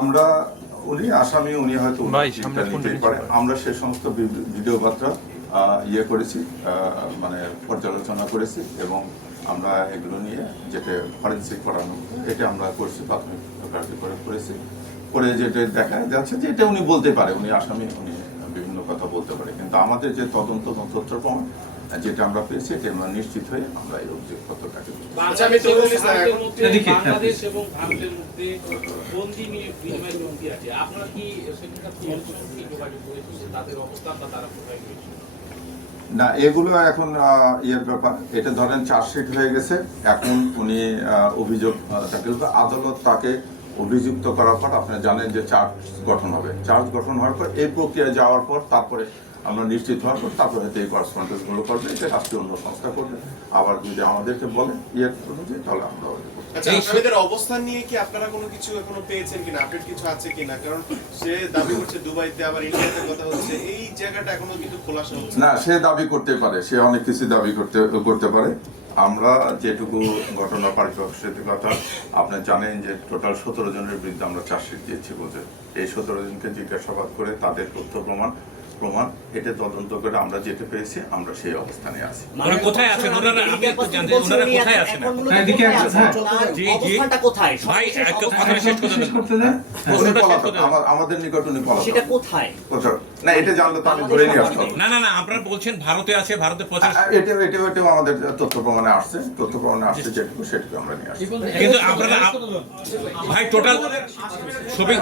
আমরা উনি আসামি, উনি হয়তো আমরা সে সমস্ত ভিডিও বার্তা করেছি, মানে পর্যালোচনা করেছি এবং আমরা এগুলো নিয়ে যেটা ফরেন্সিক করানো এটা আমরা করছি, প্রাথমিক কার্যকর করেছি। করে যেটা দেখা যাচ্ছে যে এটা উনি বলতে পারে, উনি আসামি, উনি বিভিন্ন কথা বলতে পারে, কিন্তু আমাদের যে তদন্ত তথ্য প্রমাণ যেটা আমরা পেয়েছি এটা আমরা নিশ্চিত হয়ে আমরা এই অভিযোগপত্রটাকে বাংলাদেশ এবং ভারতের মধ্যে বন্দী বিনিময় চুক্তি আছে, আপনারা কি সেখানকার যোগাযোগ করেছেন, তাদের অবস্থান বা তারা কোথায় রয়েছে? না, এগুলো এখন ইয়ের ব্যাপার। এটা ধরেন চার্জশিট হয়ে গেছে, এখন উনি অভিযোগ দাখিল করে আদালত তাকে অভিযুক্ত করার পর আপনারা জানেন যে চার্জ গঠন হবে। চার্জ গঠন হওয়ার পর এই প্রক্রিয়া যাওয়ার পর তারপরে আমরা নিশ্চিত হওয়ার পর তারপরে হয়তো এই করেসপন্ডেন্সগুলো করবে, এটা রাষ্ট্রীয় অন্য সংস্থা করবে। আবার যদি আমাদেরকে বলে অনুযায়ী তাহলে আমরা আসামিদের অবস্থান নিয়ে কি আপনারা কোনো কিছু এখনো পেয়েছেন কিনা, আপডেট কিছু আছে কিনা? কারণ সে দাবি করছে দুবাইতে, আবার ইন্ডিয়াতে কথা হচ্ছে, এই জায়গাটা এখনো কিন্তু খোলাসা হচ্ছে না। সে দাবি করতে পারে, সে অনেক কিছু দাবি করতে পারে। আমরা যেটুকু ঘটনা পারিপ্রেক্ষিকতা আপনি জানেন যে টোটাল 17 জনের বিরুদ্ধে আমরা চার্জশিট দিয়েছি বলতে, এই 17 জনকে জিজ্ঞাসাবাদ করে তাদের তথ্য প্রমাণ এটা তদন্ত করে আমরা যেতে পেরেছি, আমরা সেই অবস্থানে আছি। ওরা কোথায় আছেন? ওনারা আমি একটু জানতে, ওনারা কোথায় আছেন? এদিকে জি অবস্থানটা কোথায়? ভাই একটা কথা শেষ করতে দেন। আমাদের নিকট উনি পলাতক। সেটা কোথায়? না, এটা জানলে তো আমি ধরে নিয়ে আসতে হবে। না না না, আপনারা বলছেন ভারতে আছে, ভারতে প্রচার, এটাও আমাদের তথ্য প্রমাণে আসছে, যেটুকু সেটুকু আমরা নিয়ে আসছি। কিন্তু আপনারা ভাই টোটাল শফিক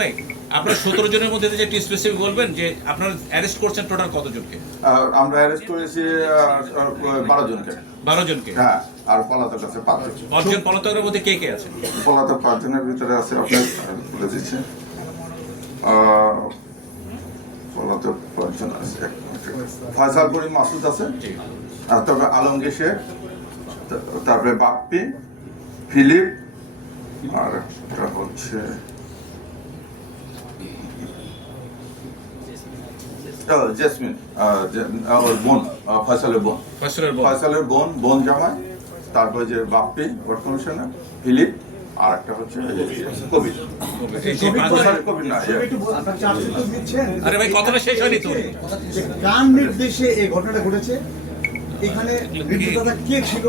ভাই আপনার 17 জনের মধ্যে যে স্পেসিফিক বলবেন যে আপনারা অ্যারেস্ট করছেন টোটাল কতজনকে? আমরা অ্যারেস্ট করেছি 12 জনকে। 12 জনকে, হ্যাঁ। আর পলাতক আছে 5 জন। 5 জন পলাতকের মধ্যে কে কে আছে? পলাতক 5 জনের ভিতরে আছে আপনার বলে দিচ্ছে, পলাতক 5 জন আছে। ফয়সাল করিম মাসুদ আছে, তারপরে আলমগীর শেখ, তারপরে বাপ্পি, ফিলিপ, আর একটা হচ্ছে জেসমিন, বোন, ফয়সালের বোন জামাই, তারপরে যে বাপ্পি কোর্ট কমিশনার, ফিলিপ, আর একটা হচ্ছে কবির। আরে ভাই কথাটা শেষ হয়নি তো। কার নির্দেশে এই ঘটনাটা ঘটেছে? এখানে নির্দেশদাতা কে ছিল?